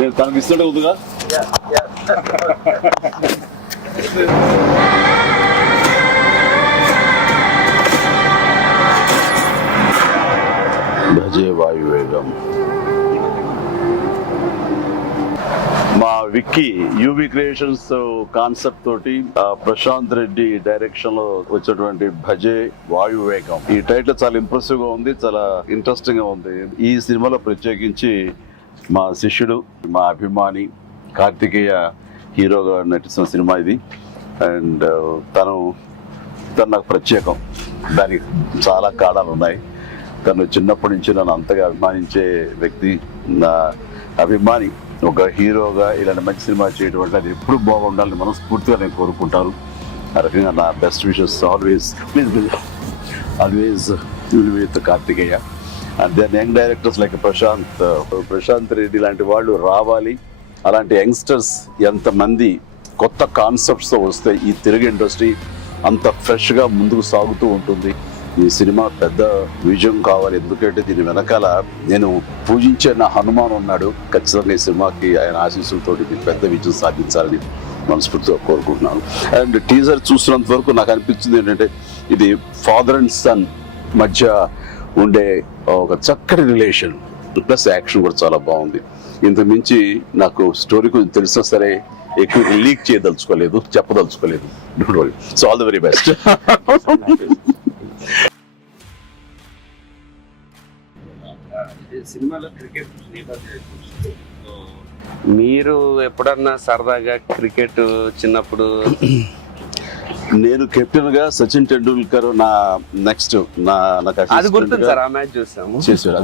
నేను తనకి ఇస్తుంటే ఉందిగా. భజే వాయువేగం. మా విక్కీ యూబీ క్రియేషన్స్ కాన్సెప్ట్ తోటి ప్రశాంత్ రెడ్డి డైరెక్షన్ లో వచ్చినటువంటి భజే వాయువేగం. ఈ టైటిల్ చాలా ఇంప్రెసివ్ గా ఉంది, చాలా ఇంట్రెస్టింగ్ గా ఉంది. ఈ సినిమాలో ప్రత్యేకించి మా శిష్యుడు, మా అభిమాని కార్తికేయ హీరోగా నటిస్తున్న సినిమా ఇది. అండ్ తను నాకు ప్రత్యేకం. దానికి చాలా కారణాలు ఉన్నాయి. తను చిన్నప్పటి నుంచి నన్ను అంతగా అభిమానించే వ్యక్తి, నా అభిమాని. ఒక హీరోగా ఇలాంటి మంచి సినిమా చేయడం వల్ల అది ఎప్పుడు బాగుండాలని మనస్ఫూర్తిగా నేను కోరుకుంటాను. ఆ రకంగా నా best wishes always with Karthikeya. And then young directors like Prashanth Reddy లాంటి వాళ్ళు రావాలి. అలాంటి యంగ్స్టర్స్ ఎంతమంది కొత్త కాన్సెప్ట్స్తో వస్తే ఈ తెలుగు ఇండస్ట్రీ అంత ఫ్రెష్గా ముందుకు సాగుతూ ఉంటుంది. ఈ సినిమా పెద్ద విజయం కావాలి. ఎందుకంటే దీని వెనకాల నేను పూజించే నా హనుమాన్ ఉన్నాడు. ఖచ్చితంగా ఈ సినిమాకి ఆయన ఆశీస్సులతో పెద్ద విజయం సాధించాలని మనస్ఫూర్తిగా కోరుకుంటున్నాను. అండ్ టీజర్ చూసినంత వరకు నాకు అనిపించింది ఏంటంటే ఇది ఫాదర్ అండ్ సన్ మధ్య ఉండే ఒక చక్కటి రిలేషన్, ప్లస్ యాక్షన్ కూడా చాలా బాగుంది. ఇంత మించి నాకు స్టోరీ కొంచెం తెలిసినా సరే ఎక్కువ లీక్ చేయదలుచుకోలేదు, చెప్పదలుచుకోలేదు. Don't worry. So all the very best. మీరు ఎప్పుడన్నా సరదాగా క్రికెట్ చిన్నప్పుడు? నేను కెప్టెన్ గా సచిన్ టెండూల్కర్ నా నెక్స్ట్ అది గుర్తుంది సార్. ఆ మ్యాచ్ చూసాము, చేశారు.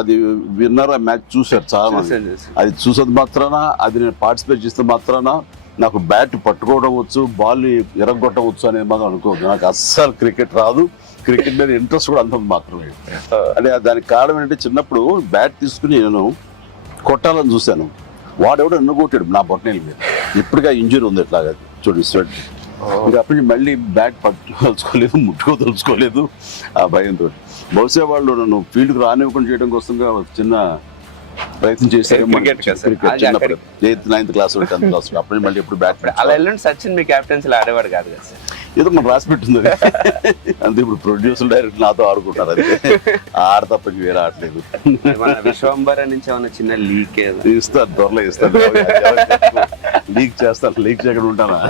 అది విన్నర్. ఆ మ్యాచ్ చూశారు చాలా మంది. అది చూసేది మాత్రాన, అది నేను పార్టిసిపేట్ చేస్తే మాత్రాన నాకు బ్యాట్ పట్టుకోవడం వచ్చు, బాల్ ఎరగొట్టవచ్చు అనేది మాత్రం అనుకోవద్దు. నాకు అస్సలు క్రికెట్ రాదు. క్రికెట్ మీద ఇంట్రెస్ట్ కూడా అంత మాత్రమే. అంటే దానికి కారణం ఏంటంటే చిన్నప్పుడు బ్యాట్ తీసుకుని నేను కొట్టాలని చూశాను. వాడెవడో నన్ను కొట్టాడు నా బొట్టనేల మీద. ఇప్పటికే ఇంజరీ ఉంది ఇట్లాగా చూడు స్వెట్. ఇంకా అప్పటి నుంచి మళ్ళీ బ్యాట్ పట్టుకోదలుచుకోలేదు, ముట్టుకోదలుచుకోలేదు ఆ భయంతో. బహుశా వాళ్ళు నన్ను ఫీల్డ్కి రానివ్వకుండా చేయడం కోసంగా చిన్న ప్రయత్నం చేశారు. చిన్నప్పుడు 8th 9th class 10th class అప్పుడు మళ్ళీ ఎప్పుడు బ్యాట్. అలా వెళ్ళండి. సచిన్ మీ క్యాప్టెన్సీలో ఆడేవాడు కాదు కదా సార్? ఏదో మనం రాసి పెట్టింది అంతే. ఇప్పుడు ప్రొడ్యూసర్ డైరెక్ట్ నాతో ఆడుకుంటారు. అది ఆడ తప్ప వేరే ఆడలేదు. విశ్వంబర నుంచి ఏమన్నా చిన్న లీక్ ఇస్తారు, త్వరలో ఇస్తారు. లీక్ చేస్తాను, లీక్ చేయకుండా ఉంటానా?